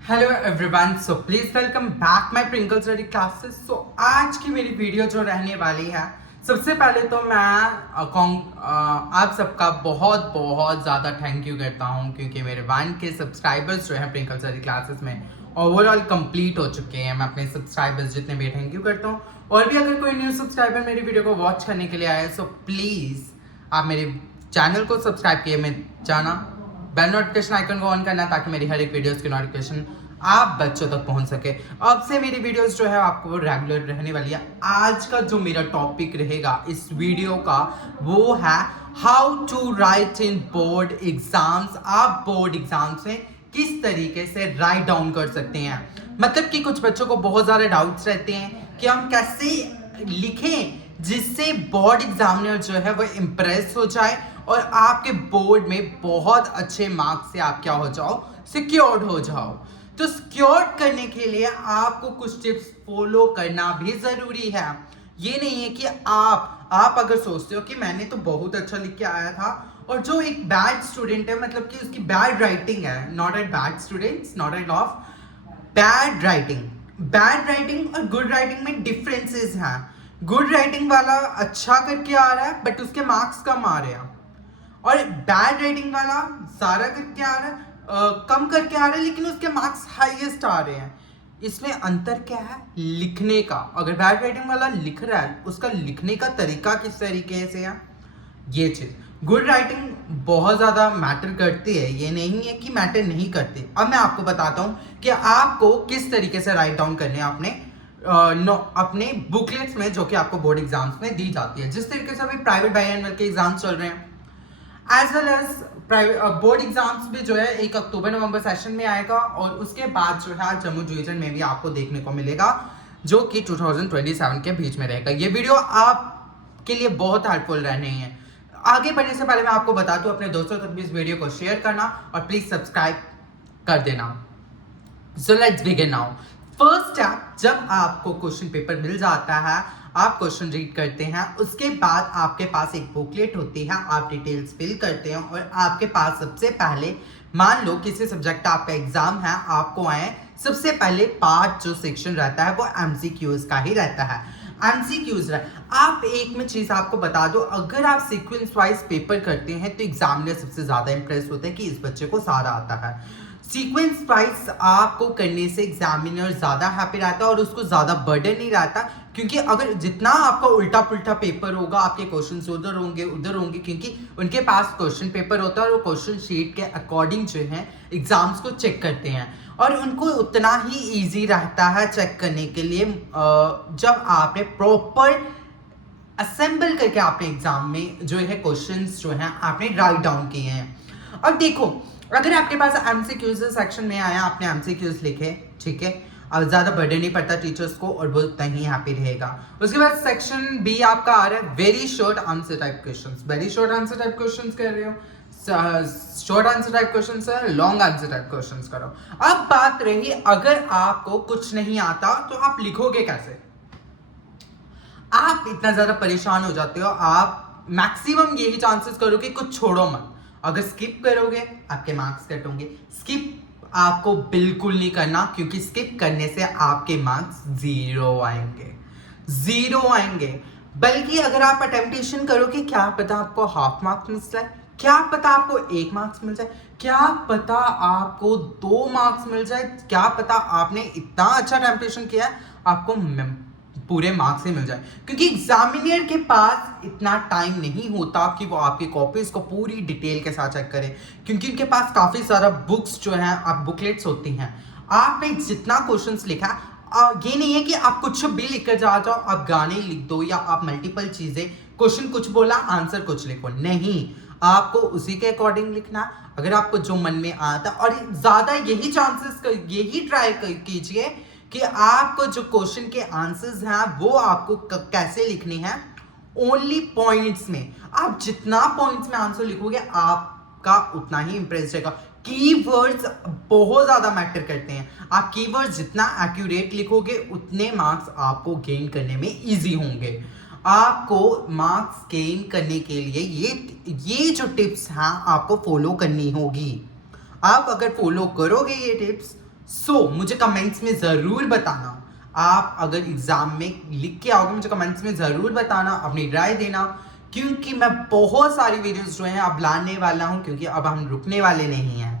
Hello everyone, so please welcome back my Prinkal study classes. So आज की मेरी video जो रहने वाली है, सबसे पहले तो मैं आप सबका बहुत बहुत ज़्यादा थैंक यू करता हूँ क्योंकि मेरे 1K सब्सक्राइबर्स जो हैं प्रिंकल स्टडी क्लासेस में ओवरऑल कंप्लीट हो चुके हैं। मैं अपने सब्सक्राइबर्स जितने भी थैंक यू करता हूँ। और भी अगर कोई न्यू सब्सक्राइबर मेरी वीडियो को वॉच करने के लिए आया है, सो प्लीज़ आप मेरे चैनल को सब्सक्राइब किए में जाना, बेल नोटिफिकेशन आइकन को ऑन करना ताकि मेरी हर एक वीडियोस की नोटिफिकेशन आप बच्चों तक पहुंच सके। अब से मेरी वीडियोस जो है आपको रेगुलर रहने वाली है। आज का जो मेरा टॉपिक रहेगा इस वीडियो का वो है how to write in board exams. आप बोर्ड एग्जाम्स में किस तरीके से राइट डाउन कर सकते हैं। मतलब कि कुछ बच्चों को बहुत ज़्यादा डाउट्स रहते हैं कि हम कैसे लिखें जिससे बोर्ड एग्जामिनर जो है वो इम्प्रेस हो जाए और आपके बोर्ड में बहुत अच्छे मार्क्स से आप क्या हो जाओ, सिक्योर्ड हो जाओ। तो सिक्योर करने के लिए आपको कुछ टिप्स फॉलो करना भी जरूरी है। ये नहीं है कि आप अगर सोचते हो कि मैंने तो बहुत अच्छा लिख के आया था और जो एक बैड स्टूडेंट है, मतलब कि उसकी बैड राइटिंग है, not at bad students, not at of bad writing और गुड राइटिंग में डिफरेंसेस हैं। गुड राइटिंग वाला अच्छा करके आ रहा है बट उसके मार्क्स कम आ रहे हैं, और बैड राइटिंग वाला सारा करके आ रहा है, कम करके आ रहा है लेकिन उसके मार्क्स हाईएस्ट आ रहे हैं। इसमें अंतर क्या है? लिखने का। अगर बैड राइटिंग वाला लिख रहा है, उसका लिखने का तरीका किस तरीके से है, ये चीज। गुड राइटिंग बहुत ज़्यादा मैटर करती है, ये नहीं है कि मैटर नहीं करती। अब मैं आपको बताता हूँ कि आपको किस तरीके से राइट डाउन करने हैं अपने बुकलेट्स में, जो कि आपको बोर्ड एग्जाम्स में दी जाती है। जिस तरीके से अभी प्राइवेट बाइएनुअल के एग्जाम्स चल रहे हैं as well as board exams भी जो है 1 अक्टूबर-नवंबर सेशन में आएगा, और उसके बाद जो है जम्मू डिवीजन में भी आपको देखने को मिलेगा जो कि 2027 के बीच में रहेगा। ये वीडियो आपके लिए बहुत हेल्पफुल रहने हैं। आगे बढ़ने से पहले मैं आपको बता दूं, अपने दोस्तों तक भी इस वीडियो को शेयर करना और प्लीज सब्सक्राइब कर देना। So let's begin now. First step, जब आपको क्वेश्चन पेपर मिल जाता है, आप क्वेश्चन रीड करते हैं, उसके बाद आपके पास एक बुकलेट होती है, आप डिटेल्स फिल करते हैं और आपके पास सबसे पहले, मान लो किसी सब्जेक्ट का आपका एग्जाम है, आपको आए सबसे पहले पार्ट जो सेक्शन रहता है वो एमसीक्यूज का ही रहता है। एमसीक्यूज आप एक में चीज आपको बता दो, अगर आप सीक्वेंस वाइज पेपर करते हैं तो एग्जामिनर सबसे ज्यादा इंप्रेस होता है कि इस बच्चे को सारा आता है। सीक्वेंस वाइज आपको करने से एग्जामिनर ज्यादा हैप्पी रहता है और उसको ज्यादा बर्डन नहीं रहता, क्योंकि अगर जितना आपका उल्टा पुल्टा पेपर होगा, आपके क्वेश्चंस उधर होंगे क्योंकि उनके पास क्वेश्चन पेपर होता है और वो क्वेश्चन शीट के अकॉर्डिंग जो है एग्जाम्स को चेक करते हैं, और उनको उतना ही ईजी रहता है चेक करने के लिए जब आपने प्रॉपर असेंबल करके आपने एग्जाम में जो है क्वेश्चंस जो हैं आपने राइट डाउन किए हैं। अब देखो, अगर आपके पास एमसीक्यूज सेक्शन में आया, आपने एमसीक्यूज लिखे, ठीक है, अब ज्यादा बर्डन नहीं पड़ता टीचर्स को और वो उतना ही हैप्पी रहेगा। उसके बाद सेक्शन बी आपका आ रहा है very short answer type questions. Very short answer type questions कर रहे हो, शॉर्ट आंसर टाइप क्वेश्चंस है, लॉन्ग आंसर टाइप क्वेश्चंस करो। अब बात रही, अगर आपको कुछ नहीं आता तो आप लिखोगे कैसे? आप इतना ज्यादा परेशान हो जाते हो, आप मैक्सिमम यही चांसेस करोगे कुछ छोड़ो मत। अगर स्किप करोगे आपके मार्क्स कट होंगे। स्किप आपको बिल्कुल नहीं करना, क्योंकि स्किप करने से आपके मार्क्स जीरो आएंगे। बल्कि अगर आप अटेम्प्टेशन करोगे, क्या पता आपको हाफ मार्क्स मिल जाए, क्या पता आपको 1 मार्क्स मिल जाए, क्या पता आपको 2 मार्क्स मिल जाए, क्या पता आपने इतना अच्छा अटेम्प्टेशन किया है आपको पूरे मार्क्स ही मिल जाए। क्योंकि एग्जामिनर के पास इतना टाइम नहीं होता कि वो आपकी कॉपीज को पूरी डिटेल के साथ चेक करे, क्योंकि उनके पास काफ़ी सारा बुक्स जो हैं, आप बुकलेट्स होती हैं, आपने जितना क्वेश्चंस लिखा, ये नहीं है कि आप कुछ भी लिख कर जा जाओ, आप गाने लिख दो या आप मल्टीपल चीज़ें, क्वेश्चन कुछ बोला आंसर कुछ लिखो, नहीं, आपको उसी के अकॉर्डिंग लिखना। अगर आपको जो मन में आता, और ज़्यादा यही चांसेस, यही ट्राई कीजिए कि आपको जो क्वेश्चन के आंसर्स हैं वो आपको कैसे लिखने हैं, ओनली पॉइंट्स में। आप जितना पॉइंट्स में आंसर लिखोगे आपका उतना ही इंप्रेस रहेगा। कीवर्ड्स बहुत ज्यादा मैटर करते हैं, आप कीवर्ड्स जितना एक्यूरेट लिखोगे उतने मार्क्स आपको गेन करने में इजी होंगे। आपको मार्क्स गेन करने के लिए ये जो टिप्स हैं आपको फॉलो करनी होगी। आप अगर फॉलो करोगे ये टिप्स, मुझे कमेंट्स में ज़रूर बताना, आप अगर एग्ज़ाम में लिख के आओगे मुझे कमेंट्स में ज़रूर बताना, अपनी राय देना, क्योंकि मैं बहुत सारी वीडियोस जो हैं अब लाने वाला हूं, क्योंकि अब हम रुकने वाले नहीं हैं।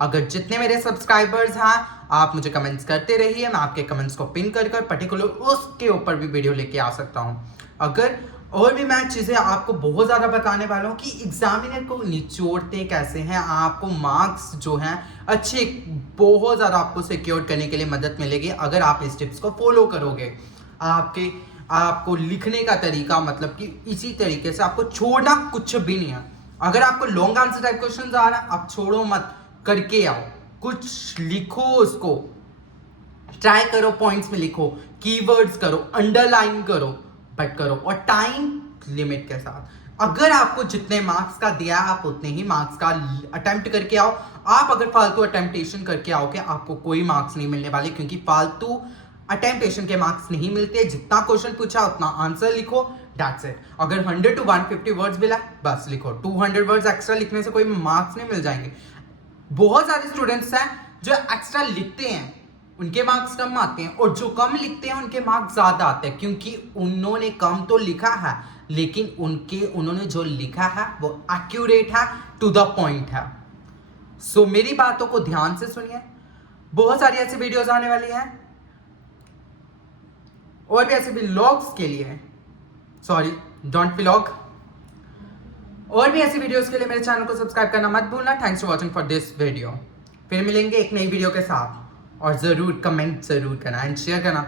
अगर जितने मेरे सब्सक्राइबर्स हैं आप मुझे कमेंट्स करते रहिए, मैं आपके कमेंट्स को पिन कर पर्टिकुलर उसके ऊपर भी वीडियो लेके आ सकता हूँ। अगर और भी मैं चीज़ें आपको बहुत ज़्यादा बताने वाला हूँ कि एग्जामिनर को निचोड़ते कैसे हैं, आपको मार्क्स जो हैं अच्छे बहुत ज़्यादा आपको सिक्योर करने के लिए मदद मिलेगी अगर आप इस टिप्स को फॉलो करोगे। आपको लिखने का तरीका मतलब कि इसी तरीके से, आपको छोड़ना कुछ भी नहीं है। अगर आपको लॉन्ग आंसर टाइप क्वेश्चन आ रहा है आप छोड़ो मत, करके आओ, कुछ लिखो, उसको ट्राई करो, पॉइंट्स में लिखो, कीवर्ड्स करो, अंडरलाइन करो, बट करो और टाइम लिमिट के साथ। अगर आपको जितने मार्क्स का दिया आप उतने ही मार्क्स का अटेम्प्ट करके आओ। आप अगर फालतू अटेम्प्टेशन करके आओगे आपको कोई मार्क्स नहीं मिलने वाले, क्योंकि फालतू अटेम्प्टेशन के मार्क्स नहीं मिलते। जितना क्वेश्चन पूछा उतना आंसर लिखो, दैट्स इट। अगर 100 to 150 वर्ड्स मिला बस लिखो, 200 वर्ड्स एक्स्ट्रा लिखने से कोई मार्क्स नहीं मिल जाएंगे। बहुत सारे स्टूडेंट्स हैं जो एक्स्ट्रा लिखते हैं उनके मार्क्स कम आते हैं, और जो कम लिखते हैं उनके मार्क्स ज्यादा आते हैं, क्योंकि उन्होंने कम तो लिखा है लेकिन उन्होंने जो लिखा है वो एक्यूरेट है, टू द पॉइंट है। मेरी बातों को ध्यान से सुनिए, बहुत सारी ऐसी वीडियोस आने वाली हैं और भी ऐसे व्लॉग्स के लिए, सॉरी डोंट व्लॉग, और भी ऐसी वीडियोस के लिए मेरे चैनल को सब्सक्राइब करना मत भूलना। Thanks for watching for this video. फिर मिलेंगे एक नई वीडियो के साथ, और ज़रूर कमेंट ज़रूर करना एंड शेयर करना।